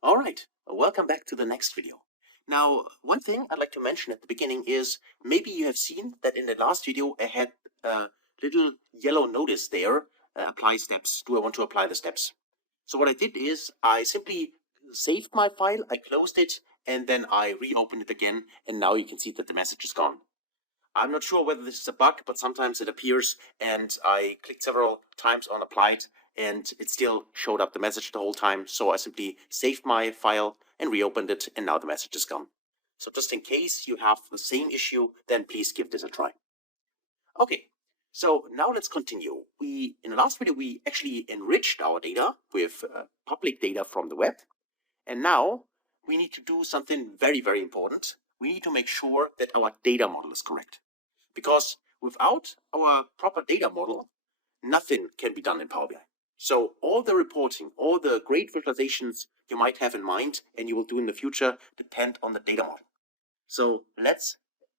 Alright, welcome back to the next video. Now, one thing I'd like to mention at the beginning is maybe you have seen that in the last video I had a little yellow notice there, apply steps. Do I want to apply the steps? So what I did is I simply saved my file, I closed it, and then I reopened it again, and now you can see that the message is gone. I'm not sure whether this is a bug, but sometimes it appears, and I clicked several times on applied, and it still showed up the message the whole time. So I simply saved my file and reopened it, and now the message is gone. So just in case you have the same issue, then please give this a try. Okay, so now let's continue. In the last video, we actually enriched our data with public data from the web. And now we need to do something very, very important. We need to make sure that our data model is correct. Because without our proper data model, nothing can be done in Power BI. So all the reporting, all the great visualizations you might have in mind and you will do in the future depend on the data model. So let's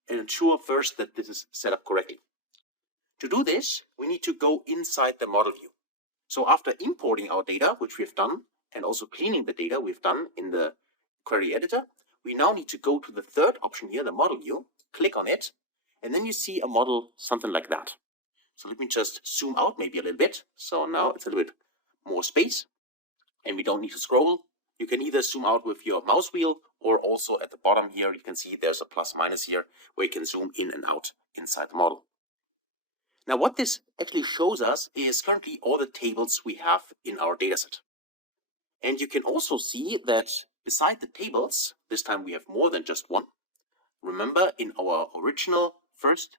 ensure first that this is set up correctly. To do this, we need to go inside the model view. So after importing our data, which we've done, and also cleaning the data we've done in the query editor, we now need to go to the third option here, the model view, click on it, and then you see a model something like that. So let me just zoom out maybe a little bit. So now it's a little bit more space, and we don't need to scroll. You can either zoom out with your mouse wheel, or also at the bottom here, you can see there's a plus minus here, where you can zoom in and out inside the model. Now what this actually shows us is currently all the tables we have in our dataset. And you can also see that beside the tables, this time we have more than just one. Remember in our original first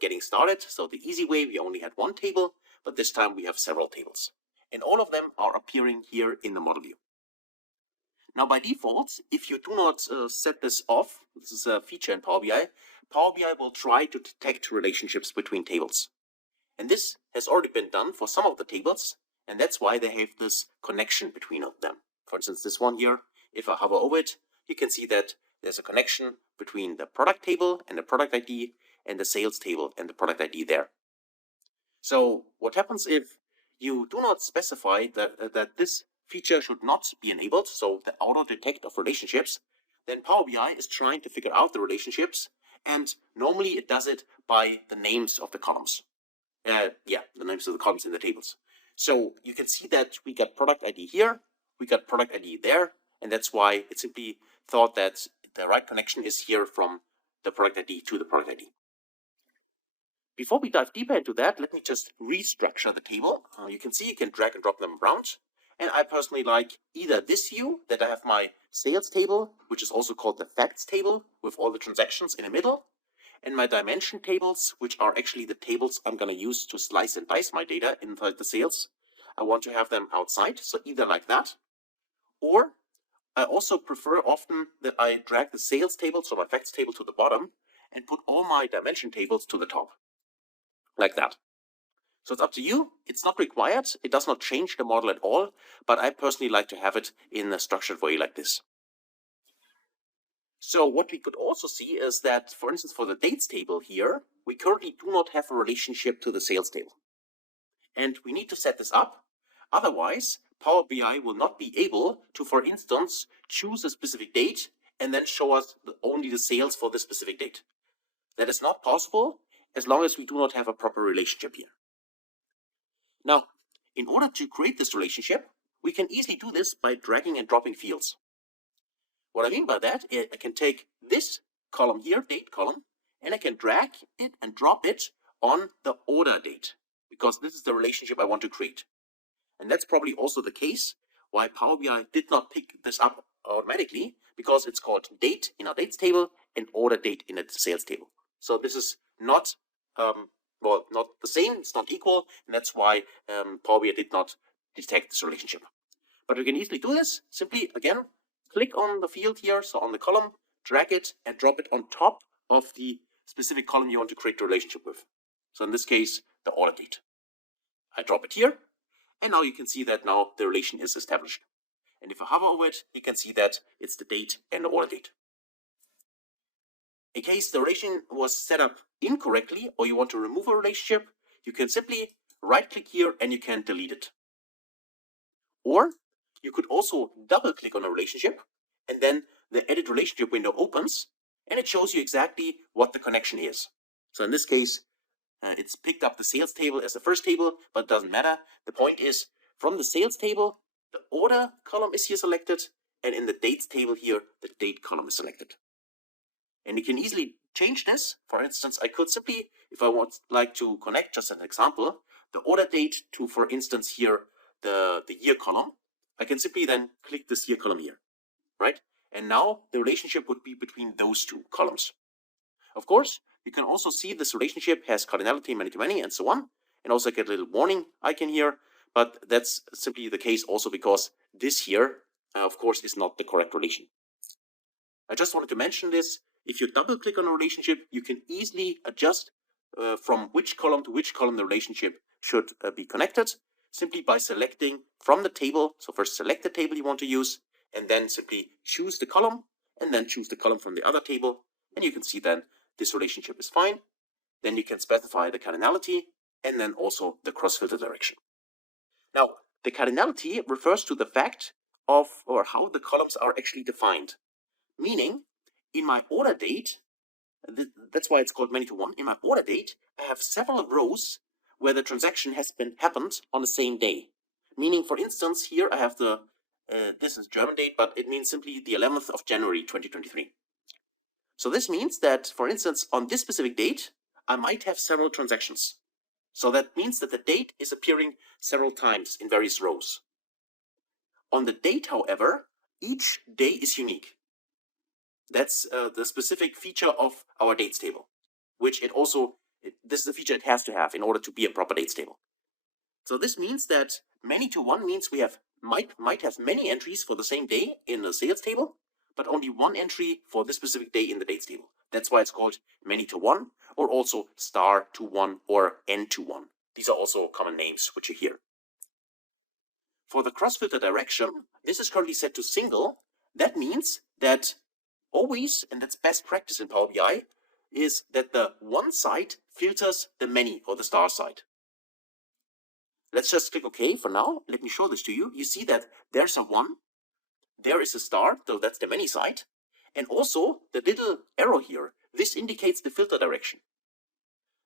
getting started, so the easy way, we only had one table, but this time we have several tables. And all of them are appearing here in the model view. Now by default, if you do not set this off, this is a feature in Power BI will try to detect relationships between tables. And this has already been done for some of the tables, and that's why they have this connection between them. For instance, this one here, if I hover over it, you can see that there's a connection between the product table and the product ID and the sales table and the product ID there. So what happens if you do not specify that this feature should not be enabled, so the auto detect of relationships, then Power BI is trying to figure out the relationships, and normally it does it by the names of the columns. The names of the columns in the tables. So you can see that we got product ID here, we got product ID there, and that's why it simply thought that the right connection is here from the product ID to the product ID. Before we dive deeper into that, let me just restructure the table. You can see you can drag and drop them around. And I personally like either this view, that I have my sales table, which is also called the facts table, with all the transactions in the middle, and my dimension tables, which are actually the tables I'm going to use to slice and dice my data inside the sales. I want to have them outside, so either like that, or I also prefer often that I drag the sales table, so my facts table, to the bottom and put all my dimension tables to the top, like that. So it's up to you. It's not required. It does not change the model at all, but I personally like to have it in a structured way like this. So what we could also see is that, for instance, for the dates table here, we currently do not have a relationship to the sales table. And we need to set this up. Otherwise, Power BI will not be able to, for instance, choose a specific date and then show us only the sales for this specific date. That is not possible as long as we do not have a proper relationship here. Now, in order to create this relationship, we can easily do this by dragging and dropping fields. What I mean by that is I can take this column here, date column, and I can drag it and drop it on the order date, because this is the relationship I want to create. And that's probably also the case why Power BI did not pick this up automatically, because it's called date in our dates table and order date in the sales table. So this is not not the same, it's not equal, and that's why Power BI did not detect this relationship. But we can easily do this. Simply, again, click on the field here, so on the column, drag it and drop it on top of the specific column you want to create the relationship with. So in this case, the order date. I drop it here, and now you can see that now the relation is established. And if I hover over it, you can see that it's the date and the order date. In case the relation was set up incorrectly, or you want to remove a relationship, you can simply right click here and you can delete it. Or you could also double click on a relationship, and then the edit relationship window opens, and it shows you exactly what the connection is. So in this case, it's picked up the sales table as the first table, but it doesn't matter. The point is, from the sales table, the order column is here selected, and in the dates table here, the date column is selected. And you can easily change this. For instance, I could simply, if I would like to connect, just an example, the order date to, for instance, here, the year column, I can simply then click this year column here, right? And now the relationship would be between those two columns. Of course, you can also see this relationship has cardinality, many-to-many, and so on, and also get a little warning icon here, but that's simply the case also because this here, of course, is not the correct relation. I just wanted to mention this. If you double click on a relationship, you can easily adjust from which column to which column the relationship should be connected, simply by selecting from the table. So first select the table you want to use, and then simply choose the column, and then choose the column from the other table, and you can see then this relationship is fine. Then you can specify the cardinality, and then also the cross-filter direction. Now, the cardinality refers to the fact of, or how the columns are actually defined. Meaning, in my order date, that's why it's called many-to-one. In my order date, I have several rows where the transaction has happened on the same day. Meaning, for instance, here I have the, this is German date, but it means simply the 11th of January 2023. So this means that, for instance, on this specific date, I might have several transactions. So that means that the date is appearing several times in various rows. On the date, however, each day is unique. That's the specific feature of our dates table, which this is a feature it has to have in order to be a proper dates table. So this means that many-to-one means we might have many entries for the same day in the sales table, but only one entry for this specific day in the dates table. That's why it's called many-to-one, or also star-to-one or n-to-one. These are also common names which you hear. For the cross-filter direction, this is currently set to single. That means that always, and that's best practice in Power BI, is that the one side filters the many or the star side. Let's just click OK for now. Let me show this to you. You see that there's a 1, there is a star, so that's the many side, and also the little arrow here, this indicates the filter direction.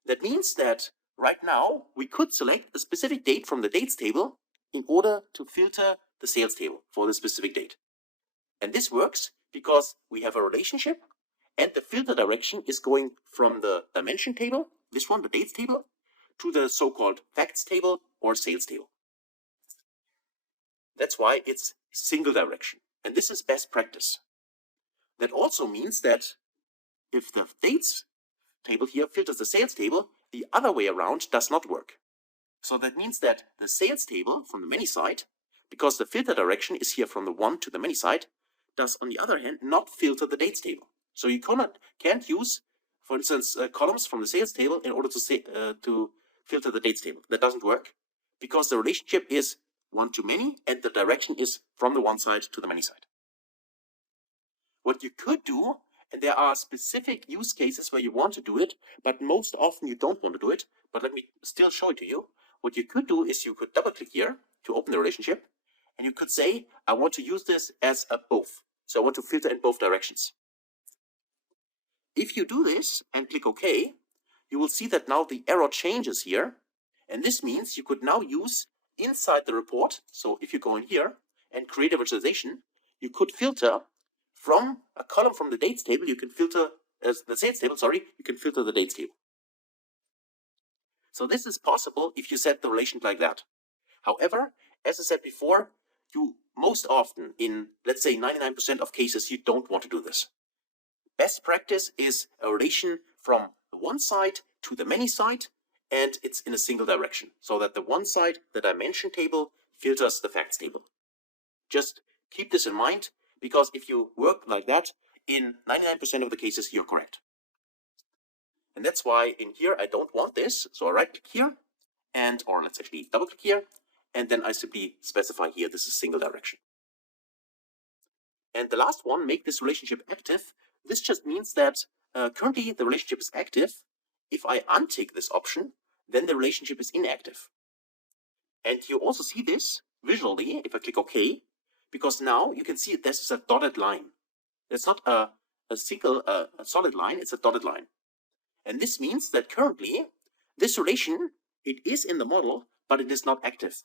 That means that right now we could select a specific date from the dates table in order to filter the sales table for the specific date. And this works because we have a relationship, and the filter direction is going from the dimension table, this one, the dates table, to the so-called facts table or sales table. That's why it's single direction. And this is best practice. That also means that if the dates table here filters the sales table, the other way around does not work. So that means that the sales table from the many side, because the filter direction is here from the one to the many side, does on the other hand not filter the dates table. So you can't use, for instance, columns from the sales table in order to filter the dates table. That doesn't work because the relationship is one to many and the direction is from the one side to the many side. What you could do, and there are specific use cases where you want to do it, but most often you don't want to do it, but let me still show it to you. What you could do is you could double click here to open the relationship, and you could say, I want to use this as a both. So I want to filter in both directions. If you do this and click OK, you will see that now the arrow changes here. And this means you could now use inside the report. So if you go in here and create a visualization, you could filter from a column from the dates table. You can filter the sales table, you can filter the dates table. So this is possible if you set the relation like that. However, as I said before, you most often, in let's say 99% of cases, you don't want to do this. Best practice is a relation from the one side to the many side, and it's in a single direction, so that the one side, the dimension table, filters the facts table. Just keep this in mind, because if you work like that, in 99% of the cases, you're correct. And that's why in here, I don't want this. So I right click here, or let's actually double click here, and then I simply specify here, this is single direction. And the last one, make this relationship active. This just means that currently the relationship is active. If I untick this option, then the relationship is inactive. And you also see this visually if I click OK. because now you can see this is a dotted line. It's not a single a solid line, it's a dotted line. And this means that currently this relation, it is in the model, but it is not active.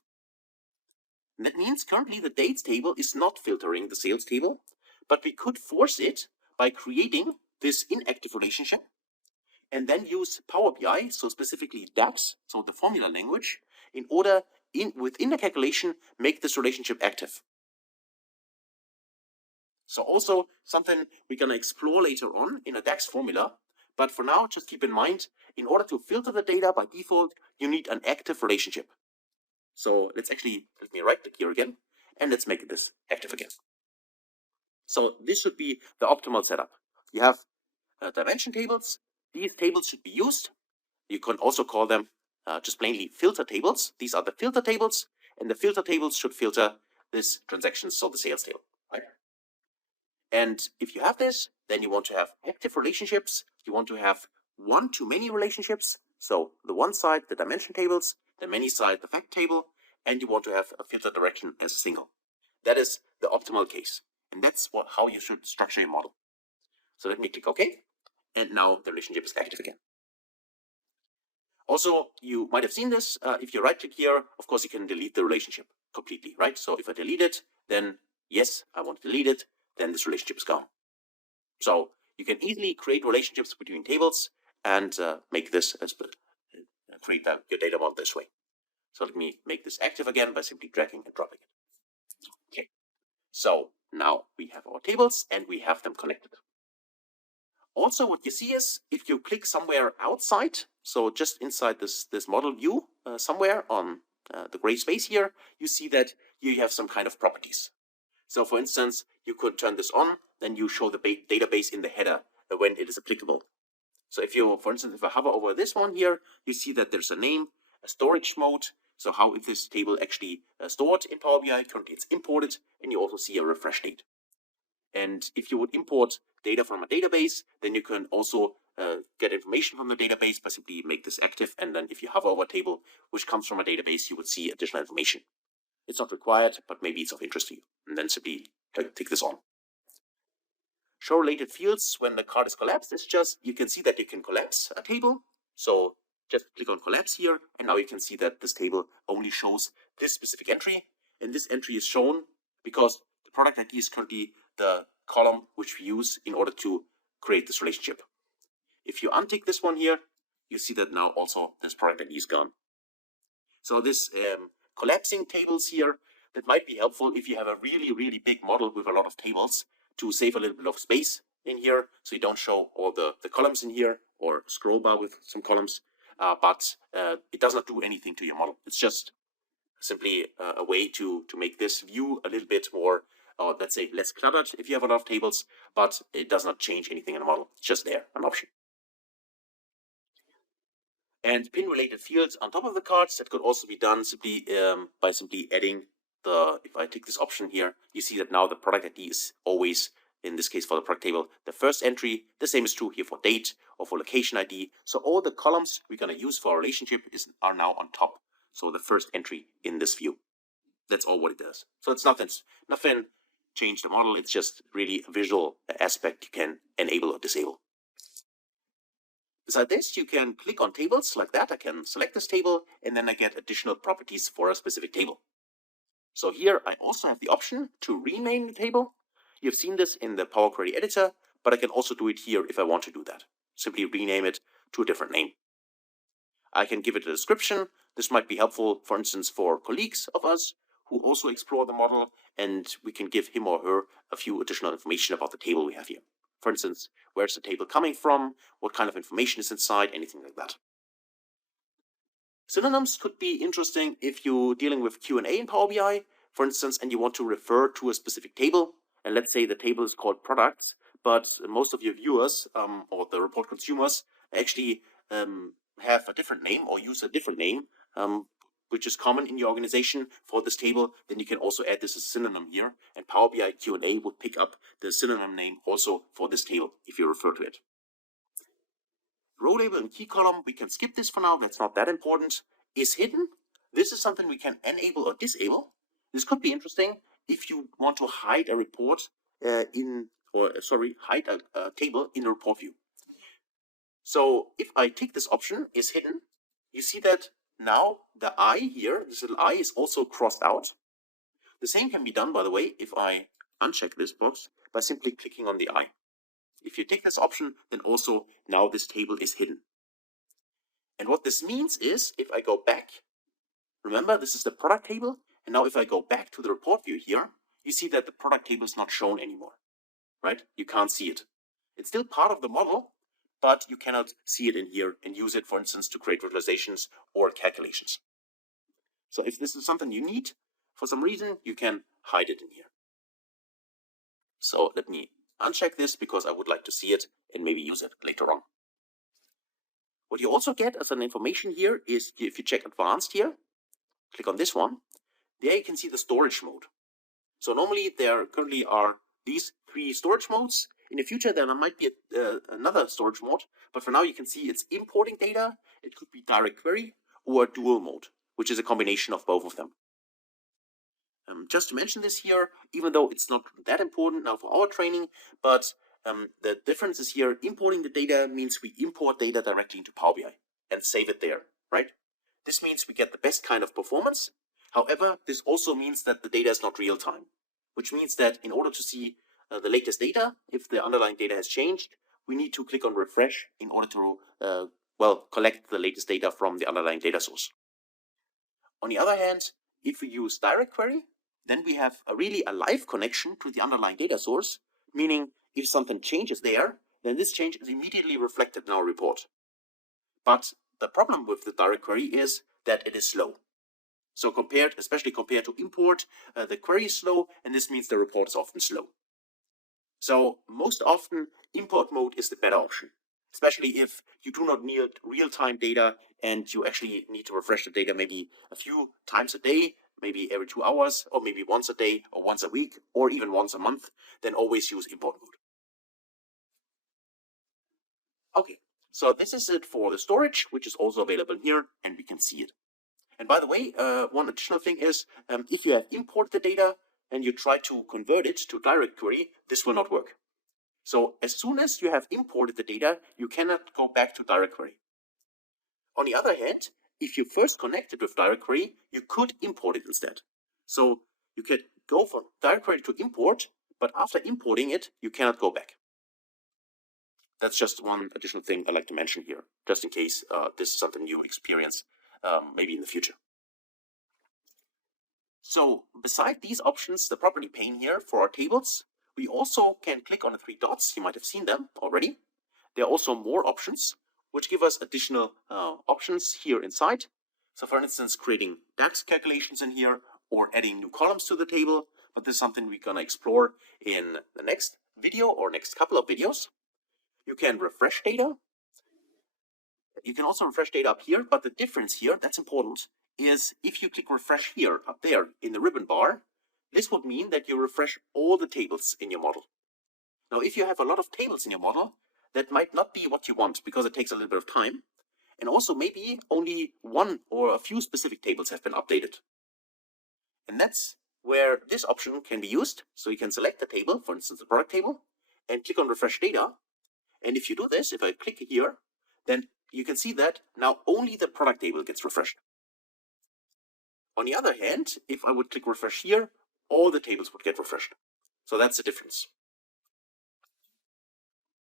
And that means currently the dates table is not filtering the sales table, but we could force it by creating this inactive relationship and then use Power BI, so specifically DAX, so the formula language, in order within the calculation make this relationship active. So also something we're going to explore later on in a DAX formula, but for now just keep in mind, in order to filter the data by default, you need an active relationship. So let me right click here again, and let's make this active again. So this should be the optimal setup. You have dimension tables. These tables should be used. You can also call them just plainly filter tables. These are the filter tables, and the filter tables should filter this transaction, so the sales table, right? And if you have this, then you want to have active relationships. You want to have one-to-many relationships. So the one side, the dimension tables, the many side, the fact table, and you want to have a filter direction as a single. That is the optimal case. And that's how you should structure your model. So let me click OK. And now the relationship is active again. Also, you might have seen this. If you right click here, of course, you can delete the relationship completely, right? So if I delete it, then yes, I want to delete it, then this relationship is gone. So you can easily create relationships between tables and make this create your data model this way. So let me make this active again by simply dragging and dropping it. Okay. So now we have our tables and we have them connected. Also, what you see is if you click somewhere outside, so just inside this model view, somewhere on the gray space here, you see that you have some kind of properties. So for instance, you could turn this on, then you show the database in the header when it is applicable. So if you, for instance, if I hover over this one here, you see that there's a name, a storage mode. So how is this table actually stored in Power BI? Currently it's imported, and you also see a refresh date. And if you would import data from a database, then you can also get information from the database by simply make this active. And then if you hover over a table which comes from a database, you would see additional information. It's not required, but maybe it's of interest to you. And then simply take this on. Show related fields when the card is collapsed. It's just, you can see that you can collapse a table. So just click on collapse here. And now you can see that this table only shows this specific entry. And this entry is shown because the product ID is currently the column which we use in order to create this relationship. If you untick this one here, you see that now also this product ID is gone. So this collapsing tables here, that might be helpful if you have a really, really big model with a lot of tables to save a little bit of space in here, so you don't show all the columns in here or scroll bar with some columns, but it does not do anything to your model. It's just simply a way to make this view a little bit more, let's say, less cluttered if you have a lot of tables, but it does not change anything in the model. It's just there, an option. And pin related fields on top of the cards, that could also be done simply by simply adding if I take this option here, you see that now the product ID is always, in this case for the product table, the first entry. The same is true here for date or for location ID. So all the columns we're going to use for our relationship are now on top. So the first entry in this view. That's all what it does. So it's nothing change the model. It's just really a visual aspect you can enable or disable. Beside this, you can click on tables like that. I can select this table and then I get additional properties for a specific table. So here I also have the option to rename the table. You've seen this in the Power Query editor, but I can also do it here if I want to do that. Simply rename it to a different name. I can give it a description. This might be helpful, for instance, for colleagues of us who also explore the model, and we can give him or her a few additional information about the table we have here. For instance, where's the table coming from? What kind of information is inside? Anything like that. Synonyms could be interesting if you're dealing with Q&A in Power BI, for instance, and you want to refer to a specific table. And let's say the table is called products, but most of your viewers or the report consumers actually have a different name or use a different name, which is common in your organization for this table. Then you can also add this as a synonym here, and Power BI Q&A would pick up the synonym name also for this table if you refer to it. Row label and key column, we can skip this for now. That's not that important. Is hidden. This is something we can enable or disable. This could be interesting if you want to hide a report hide a table in a report view. So if I tick this option is hidden, you see that now the I here, this little I, is also crossed out. The same can be done, by the way, if I uncheck this box by simply clicking on the I. If you tick this option, then also now this table is hidden. And what this means is, if I go back, remember this is the product table, and now if I go back to the report view here, you see that the product table is not shown anymore, right? You can't see it. It's still part of the model, but you cannot see it in here and use it, for instance, to create visualizations or calculations. So if this is something you need for some reason, you can hide it in here. So let me uncheck this because I would like to see it and maybe use it later on. What you also get as an information here is, if you check advanced here, click on this one, there you can see the storage mode. So normally there currently are these 3 storage modes. In the future there might be another storage mode, but for now you can see it's importing data. It could be direct query or dual mode, which is a combination of both of them. Just to mention this here, even though it's not that important now for our training, but the difference is here, importing the data means we import data directly into Power BI and save it there, right? This means we get the best kind of performance. However, this also means that the data is not real time, which means that in order to see the latest data, if the underlying data has changed, we need to click on refresh in order to collect the latest data from the underlying data source. On the other hand, if we use direct query, then we have a live connection to the underlying data source, meaning if something changes there, then this change is immediately reflected in our report. But the problem with the direct query is that it is slow. So especially compared to import, the query is slow, and this means the report is often slow. So most often, import mode is the better option, especially if you do not need real-time data and you actually need to refresh the data maybe a few times a day, maybe every 2 hours, or maybe once a day, or once a week, or even once a month. Then always use import mode. Okay, so this is it for the storage, which is also available here, and we can see it. And by the way, one additional thing is, if you have imported the data and you try to convert it to direct query, this will not work. So as soon as you have imported the data, you cannot go back to direct query. On the other hand, if you first connected with direct query, you could import it instead. So you could go from direct query to import, but after importing it, you cannot go back. That's just one additional thing I'd like to mention here, just in case this is something you experience maybe in the future. So beside these options, the property pane here for our tables, we also can click on the 3 dots. You might have seen them already. There are also more options, which give us additional options here inside. So for instance, creating DAX calculations in here or adding new columns to the table. But this is something we're going to explore in the next video or next couple of videos. You can refresh data. You can also refresh data up here, but the difference here, that's important, is if you click refresh here, up there in the ribbon bar, this would mean that you refresh all the tables in your model. Now, if you have a lot of tables in your model, that might not be what you want because it takes a little bit of time. And also maybe only one or a few specific tables have been updated. And that's where this option can be used. So you can select the table, for instance, the product table, and click on refresh data. And if you do this, if I click here, then you can see that now only the product table gets refreshed. On the other hand, if I would click refresh here, all the tables would get refreshed. So that's the difference.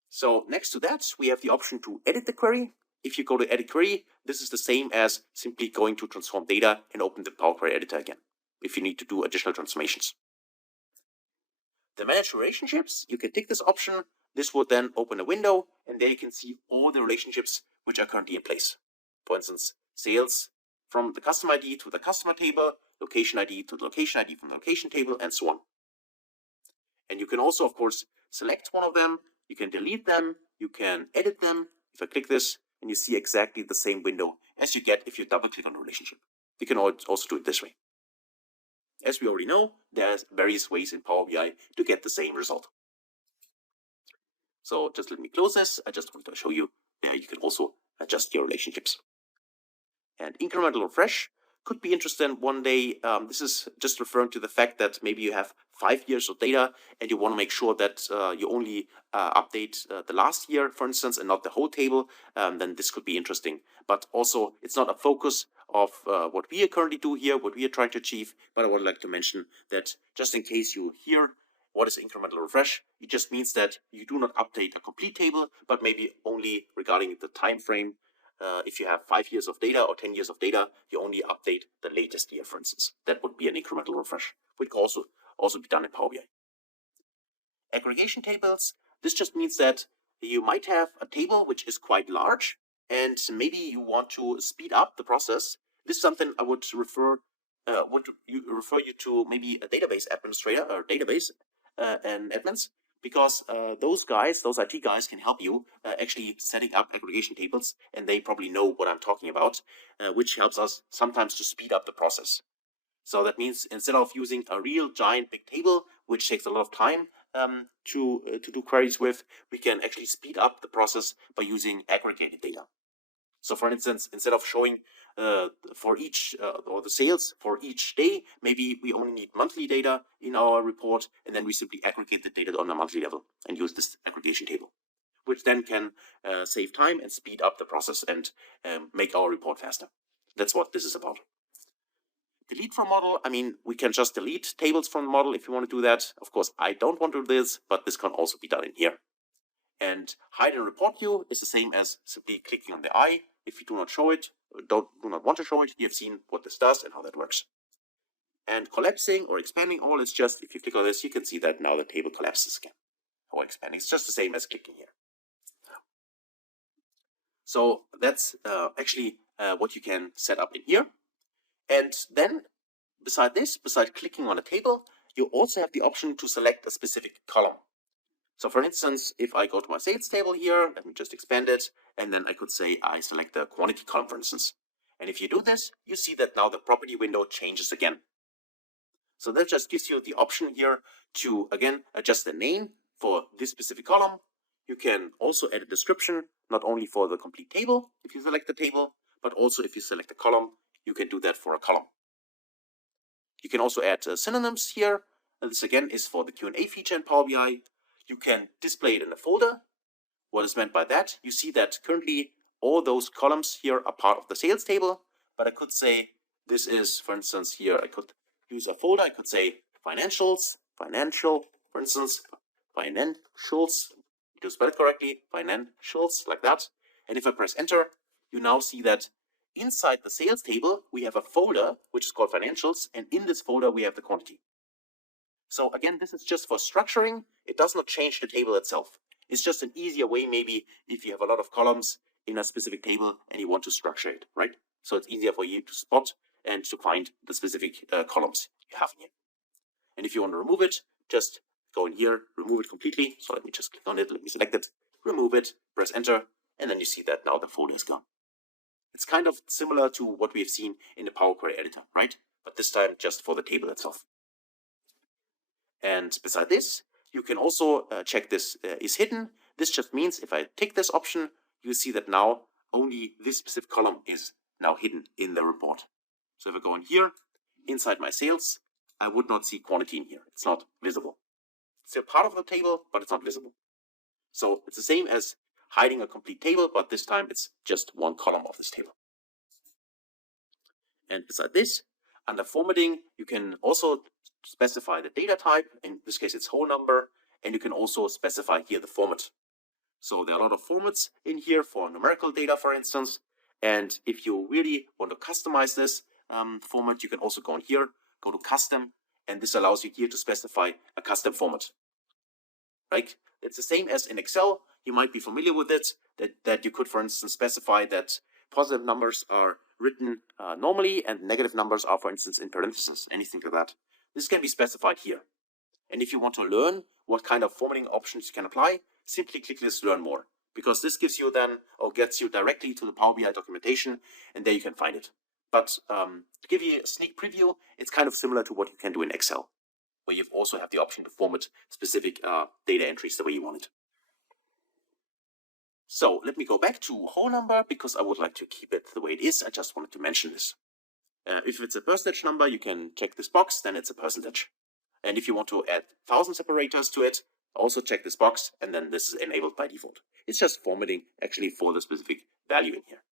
So next to that, we have the option to edit the query. If you go to edit query, this is the same as simply going to transform data and open the Power Query editor again, if you need to do additional transformations. The manage relationships, you can tick this option. This would then open a window, and there you can see all the relationships which are currently in place. For instance, sales from the customer ID to the customer table, location ID to the location ID from the location table, and so on. And you can also, of course, select one of them. You can delete them. You can edit them. If I click this, and you see exactly the same window as you get if you double click on a relationship. You can also do it this way. As we already know, there's various ways in Power BI to get the same result. So just let me close this. I just want to show you there you can also adjust your relationships. And incremental refresh, could be interesting one day. This is just referring to the fact that maybe you have 5 years of data and you want to make sure that you only update the last year, for instance, and not the whole table. Then this could be interesting. But also, it's not a focus of what we currently do here, what we are trying to achieve. But I would like to mention that just in case you hear what is incremental refresh, it just means that you do not update a complete table, but maybe only regarding the time frame. If you have 5 years of data or 10 years of data, you only update the latest year, for instance. That would be an incremental refresh, which can also be done in Power BI. Aggregation tables, this just means that you might have a table which is quite large, and maybe you want to speed up the process. This is something I would refer you to maybe a database administrator or database and admins, because those IT guys can help you actually setting up aggregation tables, and they probably know what I'm talking about, which helps us sometimes to speed up the process. So that means instead of using a real giant big table, which takes a lot of time to do queries with, we can actually speed up the process by using aggregated data. So for instance, instead of showing for each or the sales for each day, maybe we only need monthly data in our report, and then we simply aggregate the data on a monthly level and use this aggregation table, which then can save time and speed up the process and make our report faster. That's what this is about. Delete from model, I mean, we can just delete tables from the model if you want to do that. Of course, I don't want to do this, but this can also be done in here. And hide and report view is the same as simply clicking on the eye. If you do not show it, do not want to show it, you have seen what this does and how that works. And collapsing or expanding all is just, if you click on this, you can see that now the table collapses again. Or expanding, it's just the same as clicking here. So that's actually what you can set up in here. And then besides clicking on a table, you also have the option to select a specific column. So for instance, if I go to my sales table here, let me just expand it, and then I could say I select the quantity column, for instance. And if you do this, you see that now the property window changes again. So that just gives you the option here to, again, adjust the name for this specific column. You can also add a description, not only for the complete table, if you select the table, but also if you select a column, you can do that for a column. You can also add synonyms here. This again is for the Q&A feature in Power BI. You can display it in a folder. What is meant by that? You see that currently all those columns here are part of the sales table, but I could say this is, for instance, here I could use a folder. I could say financials, financial, for instance, financials, to spell it correctly, financials, like that. And if I press enter, you now see that inside the sales table, we have a folder which is called financials, and in this folder we have the quantity. So again, this is just for structuring. It does not change the table itself. It's just an easier way, maybe if you have a lot of columns in a specific table and you want to structure it, right? So it's easier for you to spot and to find the specific columns you have in here. And if you want to remove it, just go in here, remove it completely. So let me just click on it, let me select it, remove it, press enter, and then you see that now the folder is gone. It's kind of similar to what we have seen in the Power Query editor, right? But this time just for the table itself. And beside this, you can also check this is hidden. This just means if I tick this option, you see that now only this specific column is now hidden in the report. So if I go in here, inside my sales, I would not see quantity in here. It's not visible. It's still part of the table, but it's not visible. So it's the same as hiding a complete table, but this time it's just one column of this table. And beside this, under formatting, you can also specify the data type. In this case, it's whole number, and you can also specify here the format. So there are a lot of formats in here for numerical data, for instance. And if you really want to customize this format, you can also go in here, go to custom, and this allows you here to specify a custom format. Right? It's the same as in Excel. You might be familiar with it, that you could, for instance, specify that positive numbers are written normally and negative numbers are, for instance, in parentheses, anything like that. This can be specified here. And if you want to learn what kind of formatting options you can apply, simply click this Learn More, because this gives you then, or gets you directly to the Power BI documentation, and there you can find it. But to give you a sneak preview, it's kind of similar to what you can do in Excel, where you also have the option to format specific data entries the way you want it. So let me go back to whole number, because I would like to keep it the way it is. I just wanted to mention this. If it's a percentage number, you can check this box, then it's a percentage. And if you want to add 1,000 separators to it, also check this box, and then this is enabled by default. It's just formatting actually for the specific value in here.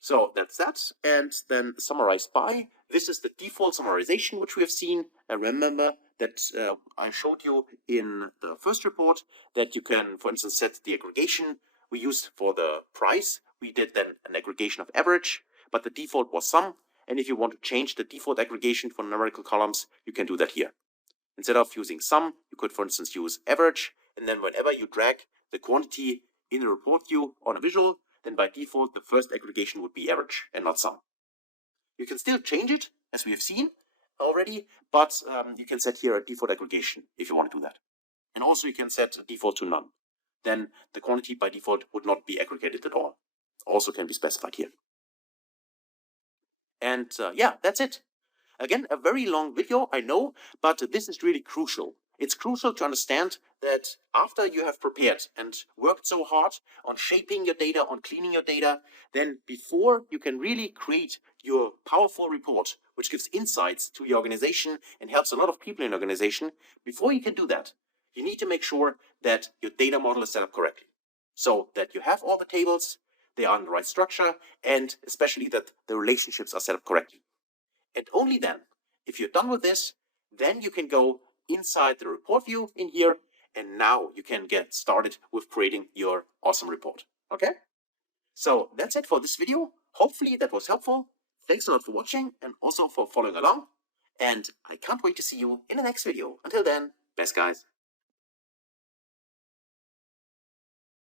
So that's that, and then summarized by, this is the default summarization which we have seen. And remember that I showed you in the first report that you can, for instance, set the aggregation we used for the price. We did then an aggregation of average, but the default was sum. And if you want to change the default aggregation for numerical columns, you can do that here. Instead of using sum, you could, for instance, use average, and then whenever you drag the quantity in the report view on a visual, then by default, the first aggregation would be average and not sum. You can still change it, as we have seen already, but you can set here a default aggregation if you want to do that. And also you can set a default to none. Then the quantity by default would not be aggregated at all. Also can be specified here. And yeah, that's it. Again, a very long video, I know, but this is really crucial. It's crucial to understand that after you have prepared and worked so hard on shaping your data, on cleaning your data, then before you can really create your powerful report, which gives insights to your organization and helps a lot of people in your organization, before you can do that, you need to make sure that your data model is set up correctly. So that you have all the tables, they are in the right structure, and especially that the relationships are set up correctly. And only then, if you're done with this, then you can go inside the report view in here, and now you can get started with creating your awesome report. Okay? So that's it for this video. Hopefully that was helpful. Thanks a lot for watching and also for following along. And I can't wait to see you in the next video. Until then, best guys.